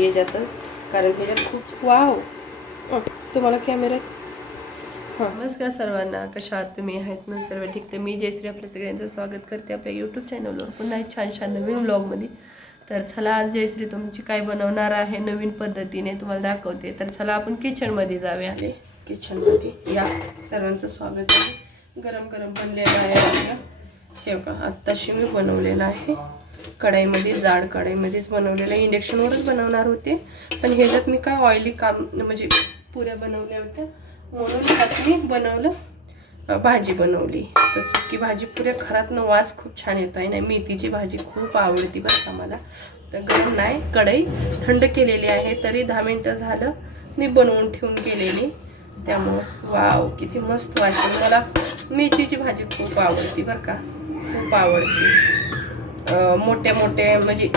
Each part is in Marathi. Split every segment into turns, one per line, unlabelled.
भाजी याच्यात कारण ह्याच्यात खूप वाव तुम्हाला कॅमेऱ्यात हां. नमस्कार सर्वांना कशा आहात तुम्ही? आहेत ना सर्व ठीक? तर मी जयश्री आपल्या सगळ्यांचं स्वागत करते आपल्या यूट्यूब चॅनलवर पुन्हा छान छान नवीन ब्लॉगमध्ये तर चला आज जयश्री तुमची काय बनवणार आहे नवीन पद्धतीने तुम्हाला दाखवते. तर चला आपण किचनमध्ये जाऊया. आले किचनमध्ये या सर्वांचं स्वागत आहे. गरम गरम बनलेलं आहे आपलं. हे बघा आत्ताशी मी बनवलेलं आहे. कढाईमध्ये जाड कढाईमध्येच बनवलेलं आहे. इंडक्शनवरच बनवणार होते. पण ह्याच्यात मी काय ऑइली काम म्हणजे पुऱ्या बनवल्या होत्या. म्हणून ह्यात मी बनवलं भाजी बनवली. तर सुकी भाजी पुऱ्या घरातनं वास खूप छान येतो आहे. नाही मेथीची भाजी खूप आवडती बरं का मला. तर गरम नाही कढई थंड केलेली आहे. तरी दहा मिनटं झालं मी बनवून ठेवून गेलेली. त्यामुळं वाव किती मस्त वाटते मला मेथीची भाजी खूप आवडती बरं का. खूप आवडते. मोठे मोठे म्हणजे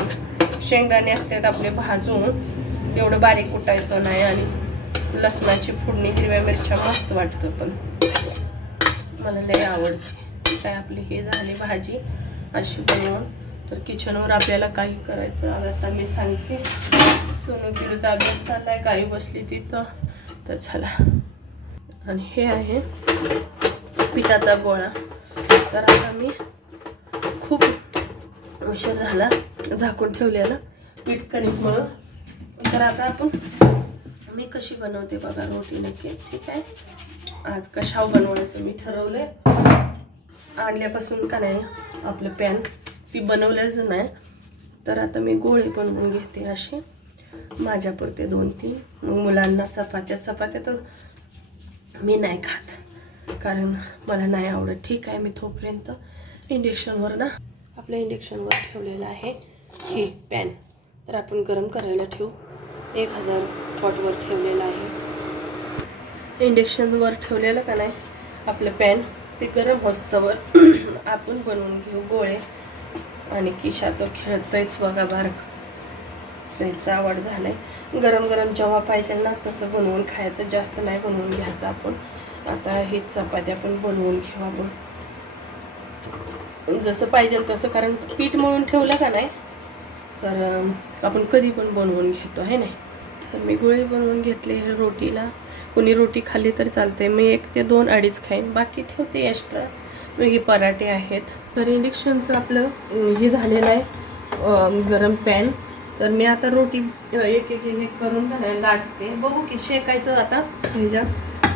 शेंगदाणे असतात आपले भाजून एवढं बारीक कुटायचं नाही आणि लसणाची फोडणी हिरव्या मिरच्या मस्त वाटतं पण. मला लय आवडते. काय आपली हे झाली भाजी अशी बनवून. तर किचनवर आपल्याला काही करायचं आता मी सांगते. सोनू पिलूचा अभ्यास चाललाय काही बसली तिथं. तर झाला आणि हे आहे पिठाचा गोळा. तर आता मी खूप उशीर झाला झाकून ठेवलेलं पीठ कणिकमुळं तर आता आपण मी कशी बनवते बघा रोटी नक्कीच ठीक आहे? आज कशाव बनवायचं मी ठरवलंय. आणल्यापासून का नाही आपलं पॅन ती बनवल्याच नाही. तर आता मी गोळे बनवून घेते असे माझ्यापुरते दोन तीन. मग मुलांना चपात्या चपात्या तर मी नाही खात. कारण मला नाही आवडत. ठीक आहे मी तोपर्यंत इंडक्शनवर ना आपल्या इंडक्शनवर ठेवलेलं आहे ही पॅन. तर आपण गरम करायला ठेवू. एक हजार वॉटवर ठेवलेलं आहे. इंडक्शनवर ठेवलेलं का नाही? आपलं पॅन. ते गरम होस्तवर आपण बनवून घेऊ गोळे. आणि किशा तो खेळतोयच बघा बारक. खायचा आवड झालाय. गरम गरम जेव्हा पाहिजे ना तसं बनवून खायचं. जास्त नाही बनवून घ्यायचं आपण. आता हे चपात्या आपण बनवून घेऊ आपण. जसं पाहिजे तसं कारण पीठ मळून ठेवलं का नाही तर आपण कधी पण बनवून घेतो आहे नाही? तर मी गोळी बनवून घेतले हे रोटीला. कोणी रोटी खाल्ली तर चालते मी एक ते दोन अडीच खाईन. बाकी ठेवते एक्स्ट्रा हे पराठे आहेत. तर इंडक्शनचं आपलं हे झालेलं आहे गरम पॅन तर मी आता रोटी एक एक एक करून का लाटते. बघू की शेकायचं आता ह्याच्या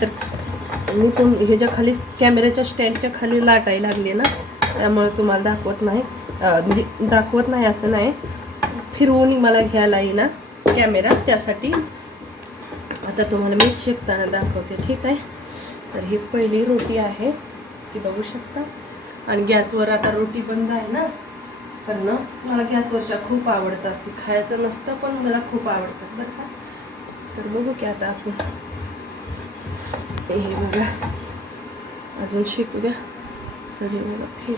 तर मी पण ह्याच्या खाली कॅमेऱ्याच्या स्टँडच्या खाली लाटायला लागले ना? त्यामुळे तुम्हाला दाखवत नाही. म्हणजे दाखवत नाही असं नाही. फिरवून मला घ्यायला येईना. कॅमेरा त्यासाठी. आता तुम्हाला मी शेकताना दाखवते. ठीक आहे? तर ही पहिली रोटी आहे. ती बघू शकता. आणि गॅसवर आता रोटी बंद आहे ना? तर ना मला गॅसवरच्या खूप आवडतात. ती खायचं नसतं पण मला खूप आवडतात बरं का? तर बघू की आता आपण हे बघा. अजून शिकू द्या. तर हे बघा हे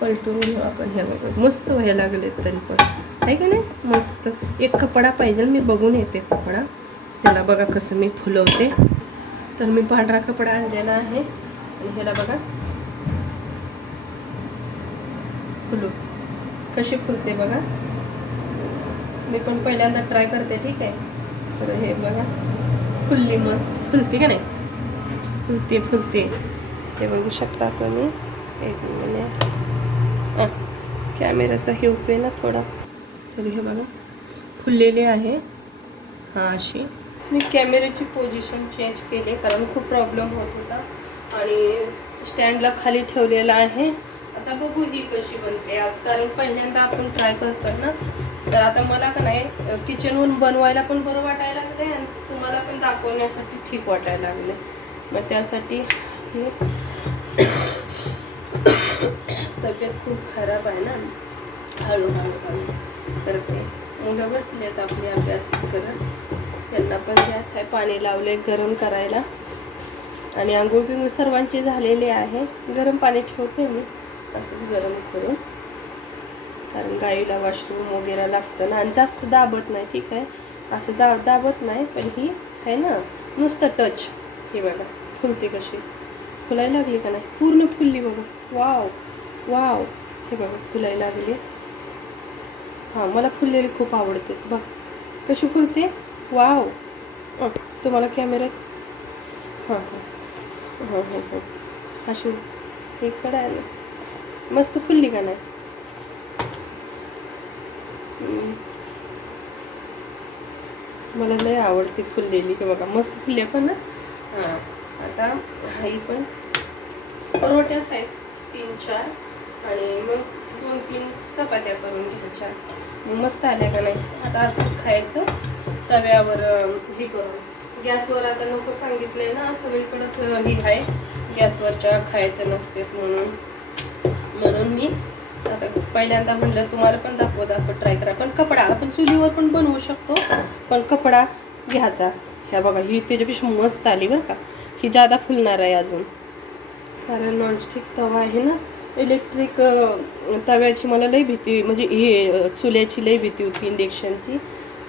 पलटून घेऊ आपण हे बघा मस्त व्हायला लागले तरी पण. आहे का नाही? मस्त. एक कपडा पाहिजे मी बघून येते कपडा. त्याला बघा कसं मी फुलवते. तर मी पांढरा कपडा आणलेला आहे. आणि ह्याला बघा. फुलू. कशी फुलते बघा. मी पण पहिल्यांदा ट्राय करते ठीक आहे. तर हे बघा. फुलली मस्त. फुलते का नाही? फुलते फुलते. हे बघू शकता तुम्ही. एक मिनिट हां कॅमेऱ्याचा हे होतोय ना थोडा. तरी हे बघा फुललेले आहे. हां अशी. मी कॅमेऱ्याची पोझिशन चेंज केली कारण खूप प्रॉब्लेम होत होता. आणि स्टँडला खाली ठेवलेला आहे. आता बघू ही कशी बनते आज कारण पहिल्यांदा आपण ट्राय करतो ना. तर आता मला का नाही किचनहून बनवायला पण बरं वाटायला लागले आणि तुम्हाला पण दाखवण्यासाठी ठीक वाटायला लागले मग त्यासाठी तब्येत खूप खराब आहे ना. हळूहळू हळू. करते मुलं बसलेत आपले अभ्यास करत त्यांना पण द्याच आहे. पाणी लावले गरम करायला. आणि आंघोळ बिंगूळ सर्वांचे झालेले आहे. गरम पाणी ठेवते मी. असंच गरम करून. कारण गाईला वॉशरूम वगैरे लागतं ना. आणि जास्त दाबत नाही ठीक आहे? असं जा दाबत नाही पण ही आहे ना. नुसतं टच हे बघा. फुलते कशी. फुलायला लागली का नाही? पूर्ण फुलली बघा. Wow wow. हे बघा फुलायला लागले. हां मला फुललेली खूप आवडते. बघ कशी फुलते? वाव. तुम्हाला कॅमेऱ्यात हां हां. हां हां हां. अशी इकडं आलं. मस्त फुलली का नाही? मला लय आवडते फुललेली. हे बघा मस्त फुलले पण ना? हां आता हाई पण. रोट्याच आहेत. तीन चार आणि मग दोन तीन चपात्या करून घ्यायच्या. मग मस्त आल्या का नाही? आता असंच खायचं. तव्यावर हे करून. गॅसवर आता लोक सांगितले ना सगळीकडंच ही हे आहे. गॅसवरच्या खायचं नसते म्हणून. म्हणून मी आता पहिल्यांदा म्हणलं तुम्हाला पण दाखव दाखव ट्राय करा. पण कपडा आपण चुलीवर पण बनवू शकतो. पण कपडा घ्यायचा. ह्या बघा ही त्याच्यापेक्षा मस्त आली बरं का. ही जादा फुलणार आहे अजून. कारण नॉनस्टिक तवा आहे ना इलेक्ट्रिक तव्याची मला लई भीती म्हणजे हे चुल्याची लई भीती होती इंडेक्शनची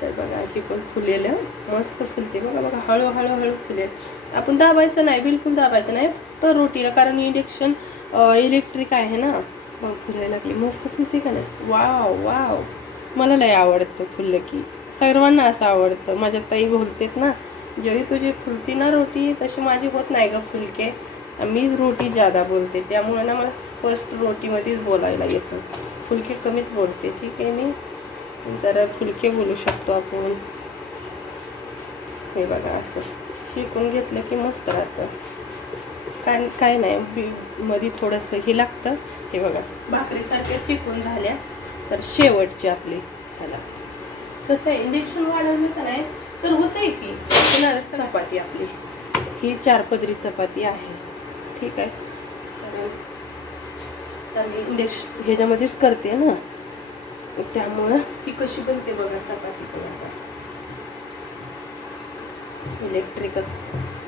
तर बघा हे पण फुलेलं. मस्त फुलते बघा बघा हळूहळू हळू फुलेल. आपण दाबायचं नाही बिलकुल दाबायचं नाही तर रोटीला कारण इंडेक्शन इलेक्ट्रिक आहे ना. मग फुलायला लागली. मस्त फुलते का नाही? वाव वाव मला लई आवडतं फुललं की. सर्वांना असं आवडतं. माझ्या ताई बोलतेत ना जेव्हा तुझी फुलती ना रोटी तशी माझी होत नाही ग फुलके. मीच रोटी जादा बोलते त्यामुळे ना मला फर्स्ट रोटीमध्येच बोलायला येतं. फुलके कमीच बोलते ठीक आहे मी? तर फुलके बोलू शकतो आपण. हे बघा असं. शिकून घेतलं की मस्त राहतं. काय काय नाही मध्ये थोडंसं हे लागतं. हे बघा भाकरीसारख्या शिकून झाल्या तर शेवटची आपली चला. कसं आहे इंडक्शन वाढवलं का नाही? तर होतंय की चपाती आपली. ही चार पदरी चपाती आहे. ठीक आहे. तर मी इंडक्शन ह्याच्यामध्येच करते ना. त्यामुळं ही कशी बनते बघा चपाती पण आता. इलेक्ट्रिकच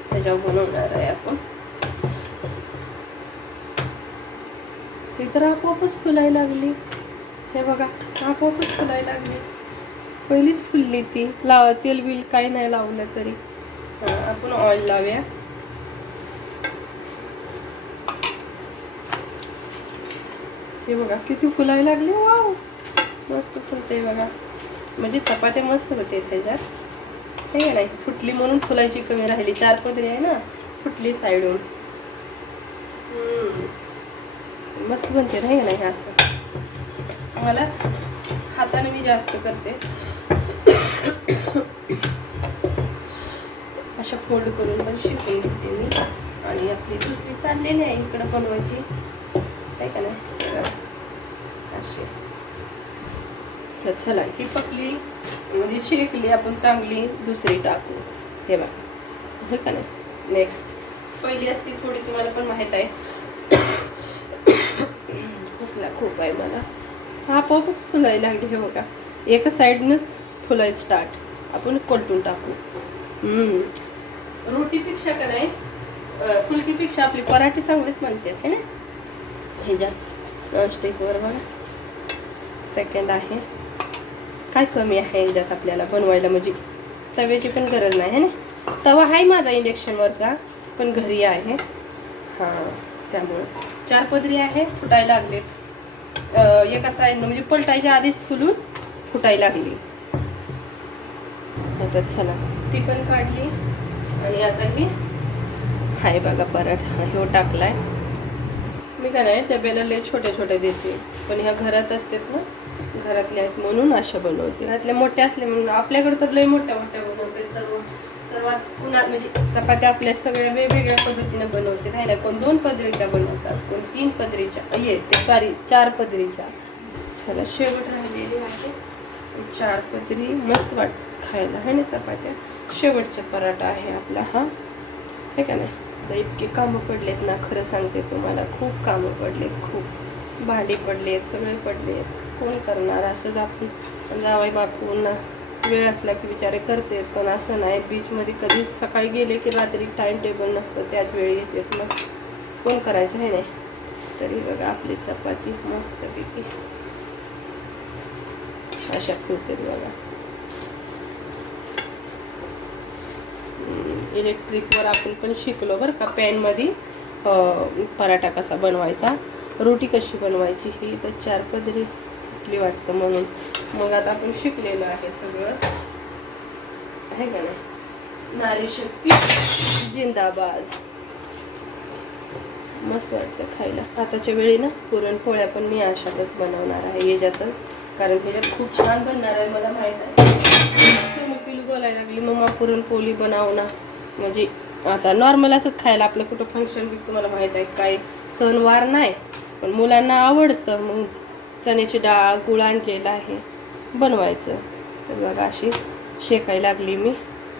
त्याच्यावर बनवणार आहे आपण. ही तर आपोआपच फुलायला लागली. हे बघा आपोआपच फुलायला लागली. पहिलीच फुलली ती. लाव तेल बिल काही नाही लावलं तरी. आपण ऑइल लावूया. हे बघा किती फुलायला लागली वाव! मस्त फुलते बघा. म्हणजे चपात्या मस्त होते त्याच्यात. नाही का नाही फुटली म्हणून फुलायची कमी राहिली. चार पदरी आहे ना फुटली साईडून. मस्त बनते नाही का नाही असं. मला हाताने मी जास्त करते. अशा फोल्ड करून पण शिकून घेते मी. आणि आपली दुसरी चाललेली आहे इकडं बनवायची. आहे का नाही? अशी तर चला ही पकली म्हणजे शेकली आपण चांगली दुसरी टाकू. हे बघा. हे का नाही? नेक्स्ट पहिली असती थोडी तुम्हाला पण माहीत आहे. खोकला खूप आहे मला. आपोआपच फुलायला लागली हे बघा. एका साईडनंच फुलायचं स्टार्ट आपण कोलटून टाकू. रोटीपेक्षा का नाही फुलकीपेक्षा आपली पराठे चांगलेच म्हणते हे ना? ह्याच्यात नॉनस्टिकवर बघा. सेकंड आहे. काय कमी आहे ह्याच्यात आपल्याला? बनवायला म्हणजे तव्याची पण गरज नाही आहे ना? तवा आहे माझा इंडक्शनवरचा पण घरी आहे. हां त्यामुळं. चार पदरी आहे फुटायला लागलेत एका साईडनं म्हणजे पलटायच्या आधीच फुलून फुटायला लागली. आता चला. ती पण काढली. आणि आता ही हाय बघा पराठा ह्यो टाकलाय. मी काय नाही डब्याला लय छोट्या छोट्या देते. पण ह्या घरात असतात ना घरातल्या आहेत म्हणून अशा बनवते. घरातल्या मोठ्या असल्या म्हणून. आपल्याकडे तर लय मोठ्या मोठ्या बनवते सर्व. सर्वात पुन्हा म्हणजे चपात्या आपल्या सगळ्या वेगवेगळ्या पद्धतीनं बनवते. नाही ना कोण दोन पदरीच्या बनवतात कोण तीन पदरीच्या. ये ते सॉरी चार पदरीच्या. चला शेवट राहिलेली आहे. चार पदरी मस्त वाटत खायला. आहे ना चपात्या? शेवटचा पराठा आहे आपला हा. आहे का नाही? तर इतके कामं पडलेत ना खरं सांगते तुम्हाला. खूप कामं पडलेत खूप. भांडी पडलेत सगळे पडलेत. कोण करणार? असंच आपण जावाई बापूंना वेळ असला की विचारे करते पण असं नाही. बीचमध्ये कधीच सकाळी गेले की रात्री टाईम टेबल नसतं त्याच वेळी येतात मग कोण करायचं आहे नाही? तरी बघा आपली चपाती मस्तपैकी. अशा फुलते बघा. इलेक्ट्रिकवर आपण पण शिकलो बरं का पॅनमध्ये पराठा कसा बनवायचा रोटी कशी बनवायची ही तर चार पदरी. कुठली वाटतं म्हणून. मग आता आपण शिकलेलो आहे सगळं. आहे का नाही? नारी शक्ती जिंदाबाद. मस्त वाटतं खायला. आताच्या वेळी ना पुरणपोळ्या पण मी अशातच बनवणार आहे याच्यातच कारण ह्याच्यात खूप छान बनणार आहे मला माहीत आहे. सोनू पिलू बोलायला लागली मग पुरणपोळी बनव ना. म्हणजे आता नॉर्मल असंच खायला आपलं कुठं फंक्शन तुम्हाला माहीत आहे काय सणवार नाही. पण मुलांना आवडतं मग चण्याची डाळ गुळ आणलेला आहे. बनवायचं. तर बघा अशी शेकायला लागली मी.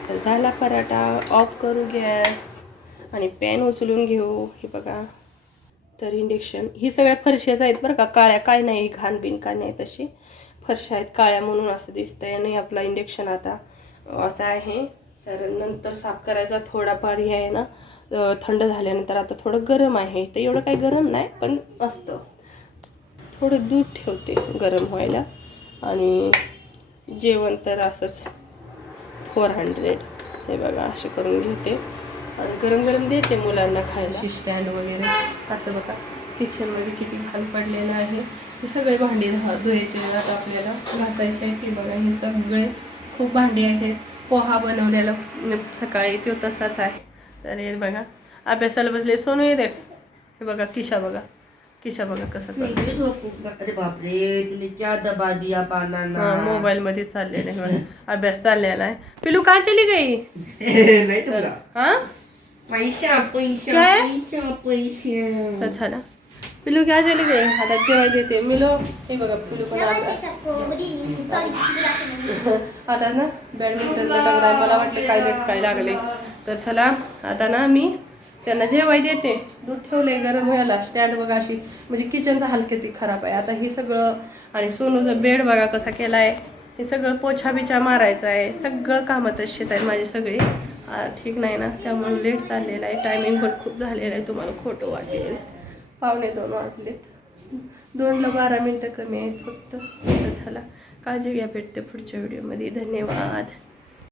तर झाला पराठा. ऑफ करू गॅस. आणि पॅन उचलून घेऊ. हे बघा. तर इंडक्शन ही सगळ्या फरशाच आहेत बरं का. काळ्या काय नाही घाण बिन काय नाही तशी. फरशा आहेत काळ्या म्हणून असं दिसतंय. नाही आपला इंडक्शन आता. असा आहे. तर नंतर साफ करायचा थोडाफार हे आहे ना. थंड झाल्यानंतर आता थोडं गरम आहे. तर एवढं काही गरम नाही पण असतं. थोडं दूध ठेवते गरम व्हायला. आणि जेवण तर असंच फोर हंड्रेड हे बघा असे करून घेते. आणि गरम गरम देते मुलांना खायला. स्टँड वगैरे. असं बघा किचनमध्ये किती घाण पडलेलं आहे. हे सगळे भांडी धा धुवायचे आहेत आपल्याला. घासायचे आहेत हे बघा हे सगळे खूप भांडी आहेत. पोहा बनवलेला सकाळी तो तसाच आहे. तर हे बघा अभ्यासाला बसले सोनू येते. हे बघा किशा बघा. किशा बघा कसं करतो.
तो अरे बाप तिने क्या दबा दिया
हा मोबाईल मध्ये चाललेलं आहे बघा. अभ्यास चाललेला आहे. पिलू का चली गई?
नाही तुला
हा?
पैसा पैसा
काय?
पैसा पैसा
तर झाला पिलू क्या चली गई? आता जेव्हा देते. मिलो हे बघा पिलू पण आता. ना बॅडमिंटनला लागलाय मला वाटलं काय काय लागले. तर चला आता ना मी त्यांना जेवाय देते. दूध ठेवलंय गरम व्हायला. स्टँड बघा अशी. म्हणजे किचनचा हाल खराब आहे. आता हे सगळं आणि सोनूचा बेड बघा कसा केला आहे हे सगळं पोछा बिछा मारायचा आहे. सगळं कामं तशीच आहे माझी सगळी. ठीक नाही ना? त्यामुळे लेट चाललेलं आहे. टायमिंग पण खूप झालेलं आहे. तुम्हाला खोटं वाटेल. पावणे दोन वाजलेत. दोनला बारा मिनटं कमी आहेत फक्त. झाला काळजी घ्या भेटते पुढच्या व्हिडिओमध्ये धन्यवाद.